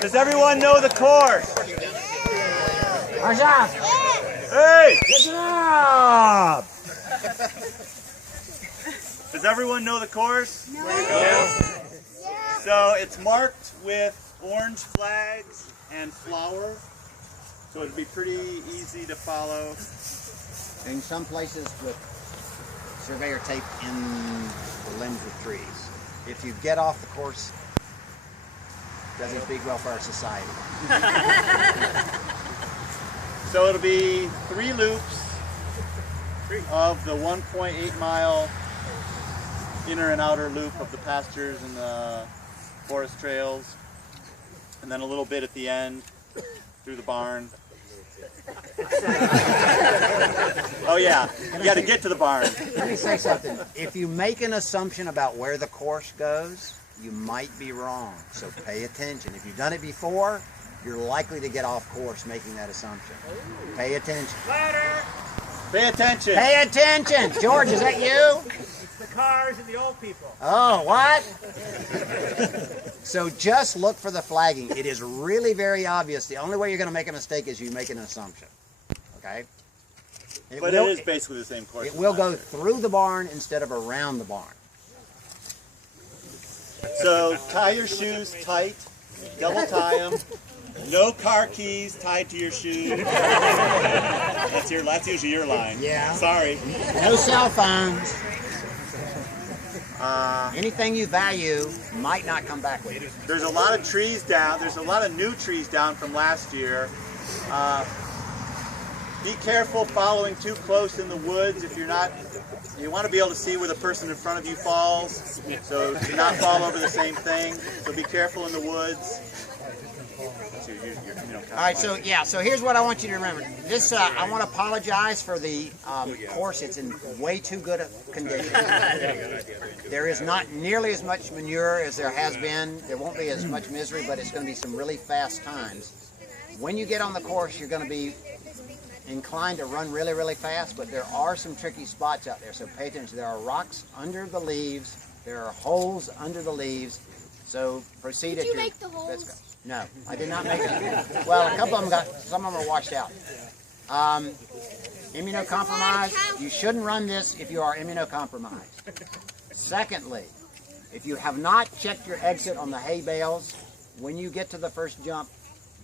Does everyone know the course? Arshad! Hey! Good job! Does everyone know the course? No. Yeah. So it's marked with orange flags and flour. So it'd be pretty easy to follow. In some places with surveyor tape in the limbs of trees. If you get off the course, it doesn't speak well for our society. So it'll be 3 loops of the 1.8 mile inner and outer loop of the pastures and the forest trails, and then a little bit at the end through the barn. Oh yeah, you got to get to the barn. Let me say something. If you make an assumption about where the course goes, you might be wrong. So pay attention. If you've done it before, you're likely to get off course making that assumption. Pay attention. Ladder! Pay attention. Pay attention. George, is that you? It's the cars and the old people. Oh, what? So just look for the flagging. It is really very obvious. The only way you're going to make a mistake is you make an assumption. Okay? But it is basically the same course. It will go through the barn instead of around the barn. So tie your shoes tight, double tie them. No car keys tied to your shoes. That's usually your line. Yeah. Sorry. No cell phones. Anything you value might not come back with you. There's a lot of trees down. There's a lot of new trees down from last year. Be careful following too close in the woods. If you're not, you want to be able to see where the person in front of you falls. So do not fall over the same thing. So be careful in the woods. All right, so here's what I want you to remember. This, I want to apologize for the course. It's in way too good a condition. There is not nearly as much manure as there has been. There won't be as much misery, but it's going to be some really fast times. When you get on the course, you're going to be inclined to run really, really fast, but there are some tricky spots out there, so pay attention. There are rocks under the leaves. There are holes under the leaves. So proceed at your... Did you make the holes? No, I did not make them. Well, a couple of them some of them are washed out. Immunocompromised, you shouldn't run this if you are immunocompromised. Secondly, if you have not checked your exit on the hay bales, when you get to the first jump,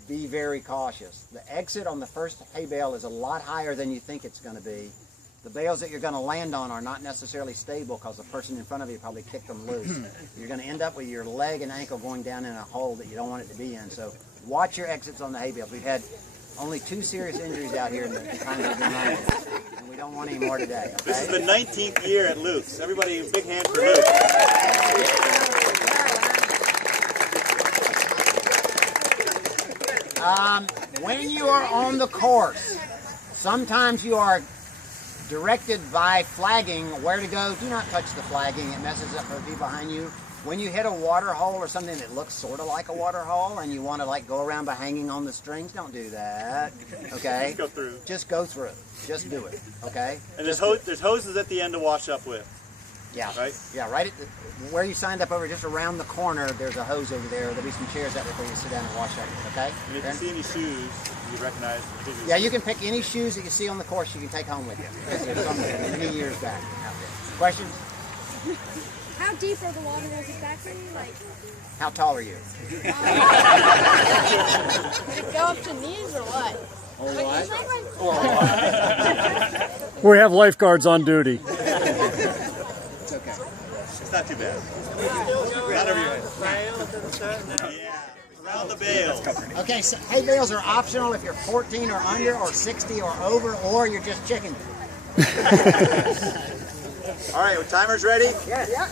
be very cautious. The exit on the first hay bale is a lot higher than you think it's going to be. The bales that you're going to land on are not necessarily stable because the person in front of you probably kicked them loose. You're going to end up with your leg and ankle going down in a hole that you don't want it to be in. So watch your exits on the hay bales. We've had only 2 serious injuries out here in the time we've been running this, and we don't want any more today. Okay? This is the 19th year at Luke's. Everybody, big hand for Luke. When you are on the course, sometimes you are directed by flagging where to go. Do not touch the flagging. It messes up for the people behind you. When you hit a water hole or something that looks sort of like a water hole and you want to like go around by hanging on the strings, don't do that. Okay? Just go through. Just go through. Just do it. Okay? And there's hoses at the end to wash up with. Yeah. Right? Yeah, right at where you signed up over just around the corner, there's a hose over there. There'll be some chairs out there for you to sit down and wash up with, okay? And if you see any shoes, you recognize. Yeah, you can pick any shoes that you see on the course you can take home with you. Because there's some many years back out there. Questions? How deep are the water holes exactly? Like, how tall are you? does it go up to knees or what? Or what? We have lifeguards on duty. It's okay. It's not too bad. Not every Yeah, around the bales. Okay, so hay bales are optional if you're 14 or under or 60 or over, or you're just chicken. All right, timer's ready? Yeah.